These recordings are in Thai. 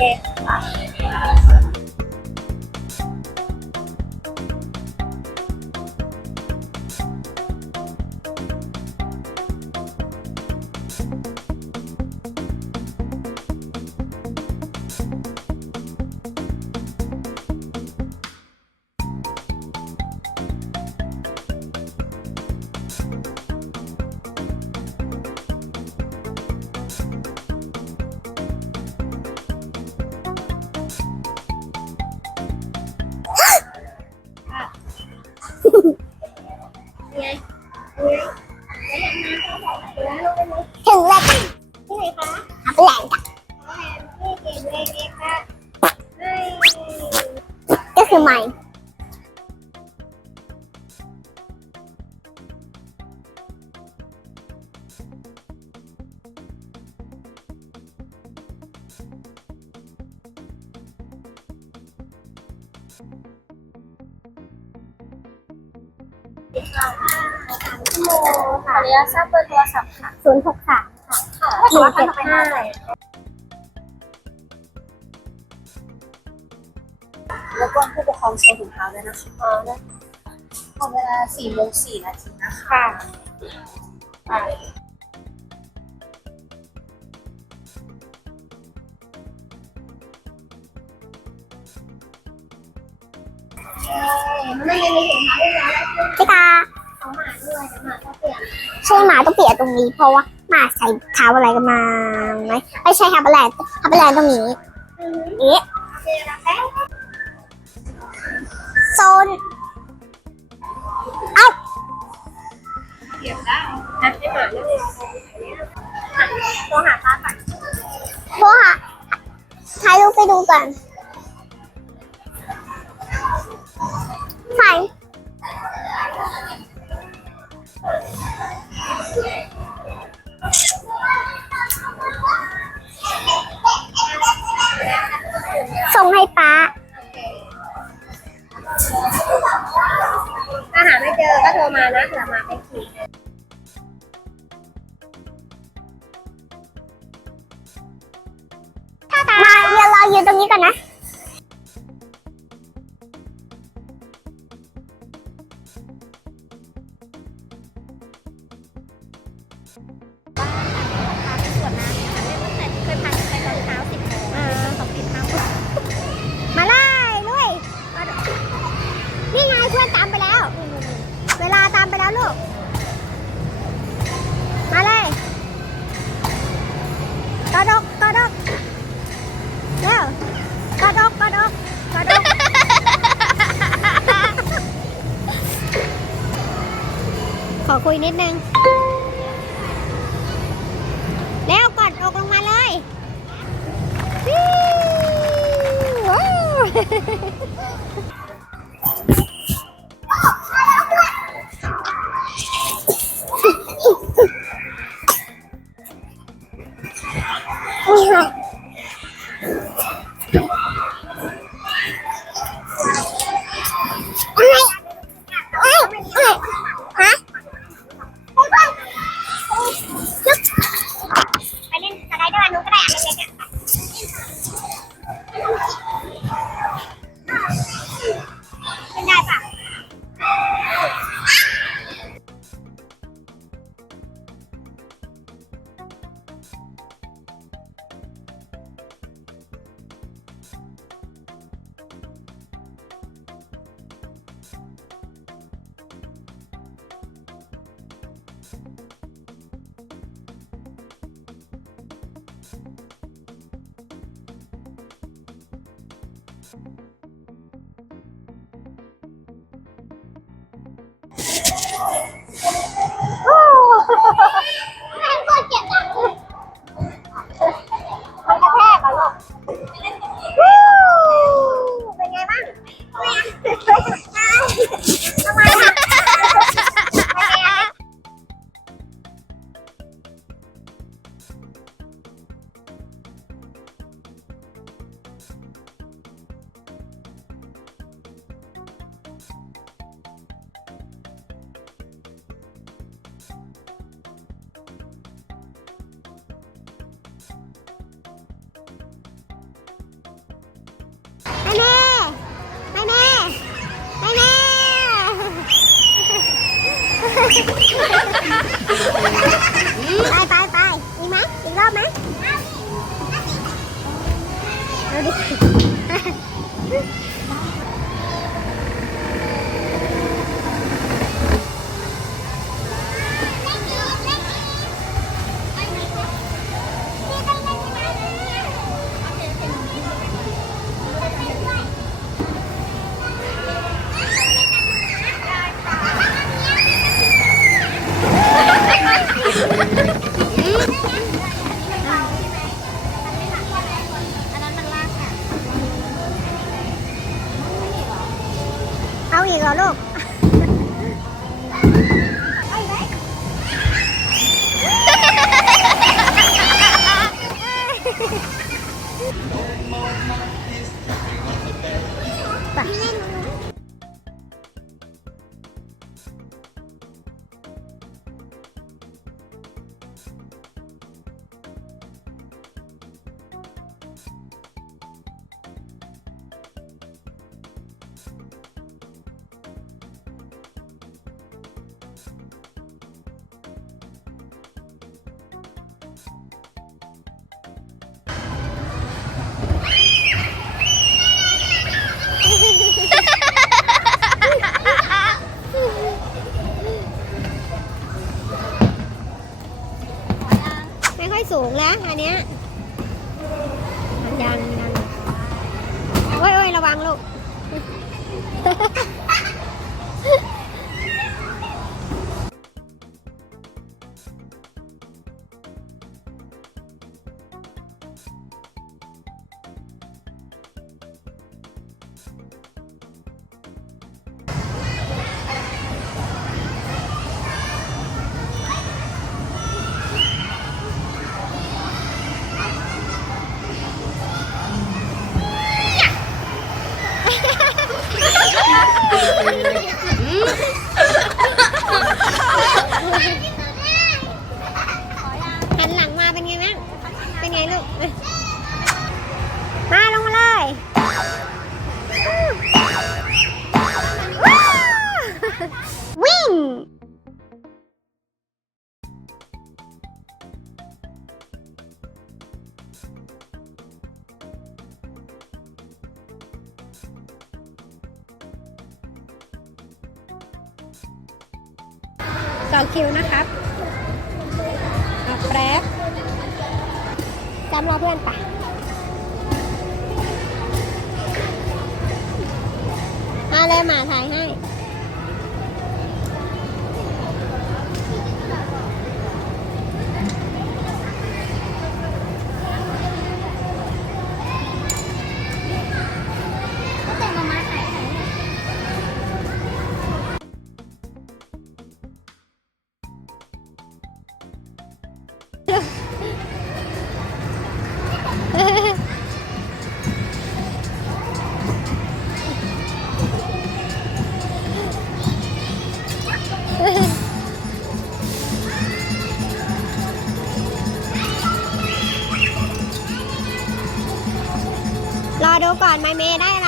Okay. ถึงแล้วจ้ะที่ไหนคะอัปแลนด์จ้ะก็คือไม้ค่ะระยะสั้นเป็น ศูนย์หกสามค่ะหนึ่งเจ็ดห้าแล้วก็ผู้ปกครองโชว์ถุงเท้าด้วยนะคะอ๋อได้ขอเวลาสี่โมงสี่นาทีนะคะไปไม่ยังมีถุงเท้าด้วยนะพี่ตา ใช่หมาต้องเปียนตรงนี้ เพราะว่าหมาใส่เท้าอะไรกันมาไหมไม่ใช่ฮับเบอร์แลนด์ฮับเบอร์แลนตรงนี้นี้โซนเก็บได้นะให้หาด้วยโทรหาป้าก่อนโทรหาถ่ายรูปไปดูกันถ่าย ส่งให้ป้าถ้าหาไม่เจอก็โทรมานะเผื่อมาไปขี่มาเดี๋ยวเรายืนตรงนี้ก่อนนะ นิดนึง แไปไปไปมีไหมอีกรอบไหมเอาดิ อันเนี้ยยังยังโอ้ยโอ้ยระวังลูก ต่อคิวนะครับเอาแป๊บจำรอเพื่อนปะมาเลยหมาถ่ายให้ ดูก่อนไมเมย์ได้อะไร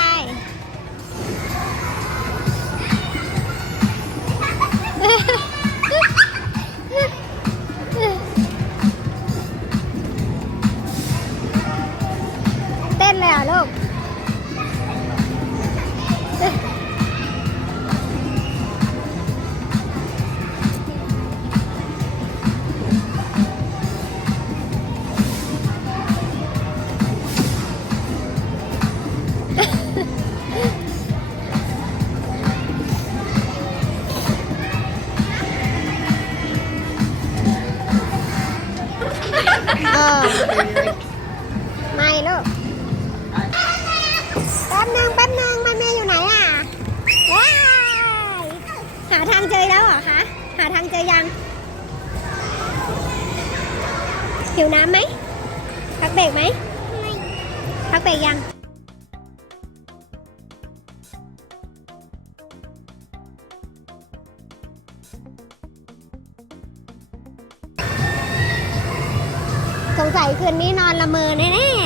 ไม่ลูกแป๊บนึงแป๊บนึงมันเมยอยู่ไหนอะว้ายหาทางเจอแล้วเหรอคะ หาทางเจอยังหิวน้ำไหมพักเบรกไหมพักเบรกยัง สงสัยคืนนี้นอนละเมอแน่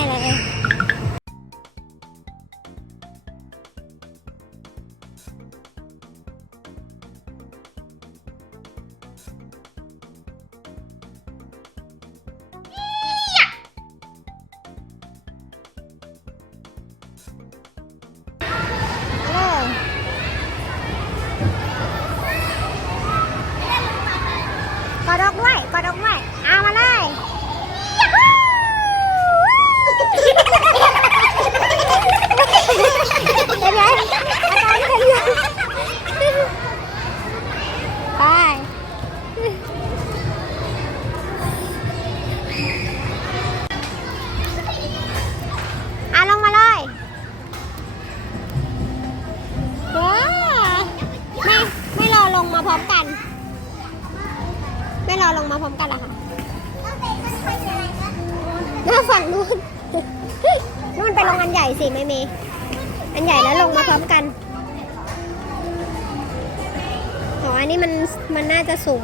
ไม่รอลงมาพร้อมกันเหรอคะหน้าฝั่งนู้นนู่นไปลงอันใหญ่สิไม่มีอันใหญ่แล้วลงมาพร้อมกันอ๋ออันนี้มันมันน่าจะสูง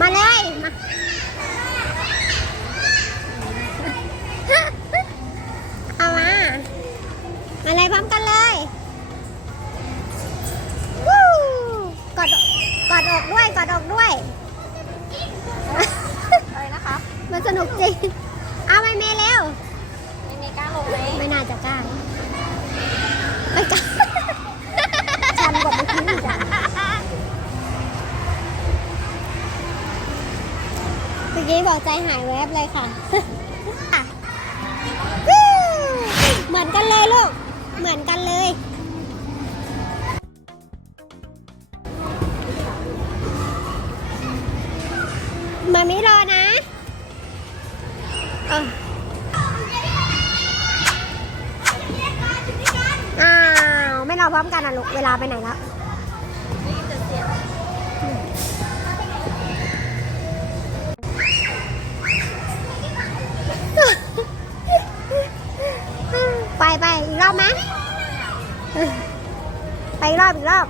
มาเลยมาเอามามาเลยพร้อมกันเลยวู้กอดกอดอกด้วยกอดอกด้วยอะไรนุกจริงเอาไปเมย์เร็วไม่มีกล้าลงไหมไม่น่าจะกล้าไม่กล้า เมื่อกี้บอกใจหายแวบเลยค่ะ เหมือนกันเลยลูก เหมือนกันเลยมามิรอนะอออ้าว ไม่รอพร้อมกันอะลูก เวลาไปไหนแล้ว ไปไปอีกรอบไหมไปอีกรอบอีกรอบ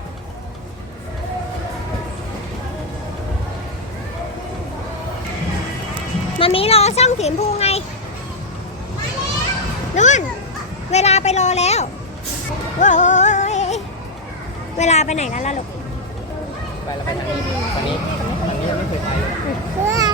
มามีรอช่องสีชมพูไงนู่น เวลาไปรอแล้วโว้ยเวลาไปไหนแล้วล่ะลูก ไปแล้วไปทางนี้ตอนนี้ตอนนี้ยังไม่เคยไปเลย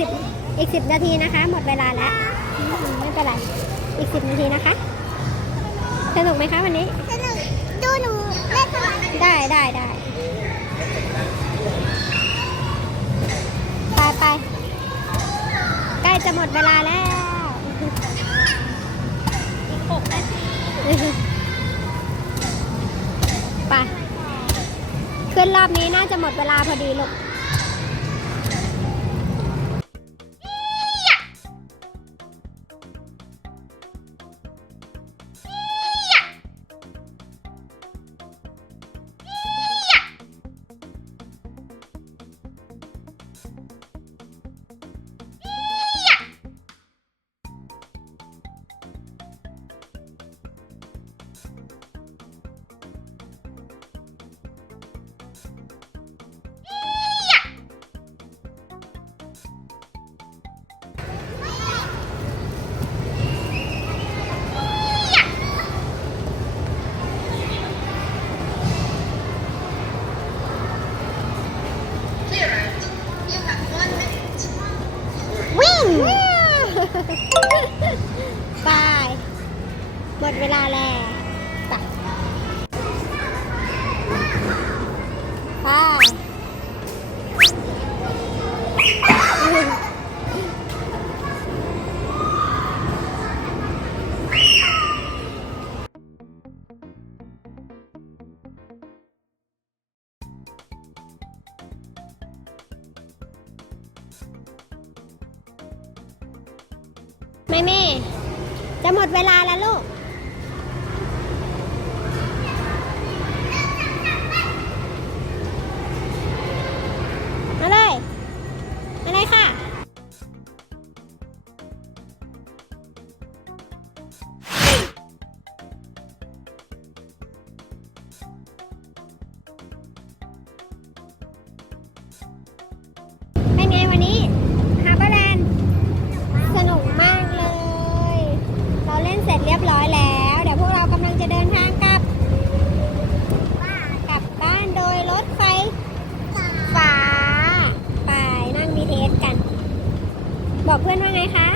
อะลูกอีกสิบอีกสิบนาทีนะคะ หมดเวลาแล้วอืมไม่เป็นไร อีกสิบนาทีนะคะ สนุกไหมคะวันนี้ สนุก ดูหนูเล่นได้ได้ได้ไปไปใกล้จะหมดเวลาแล้วหกนาทีไปขึ้นรอบนี้น่าจะหมดเวลาพอดีลูก จะหมดเวลาแล้วลูก บร้อยแล้ว เดี๋ยวพวกเรากำลังจะเดินทางกลับกลับบ้านโดยรถไฟฟ้าไปนั่งมีเทสกัน บอกเพื่อนว่าไงคะ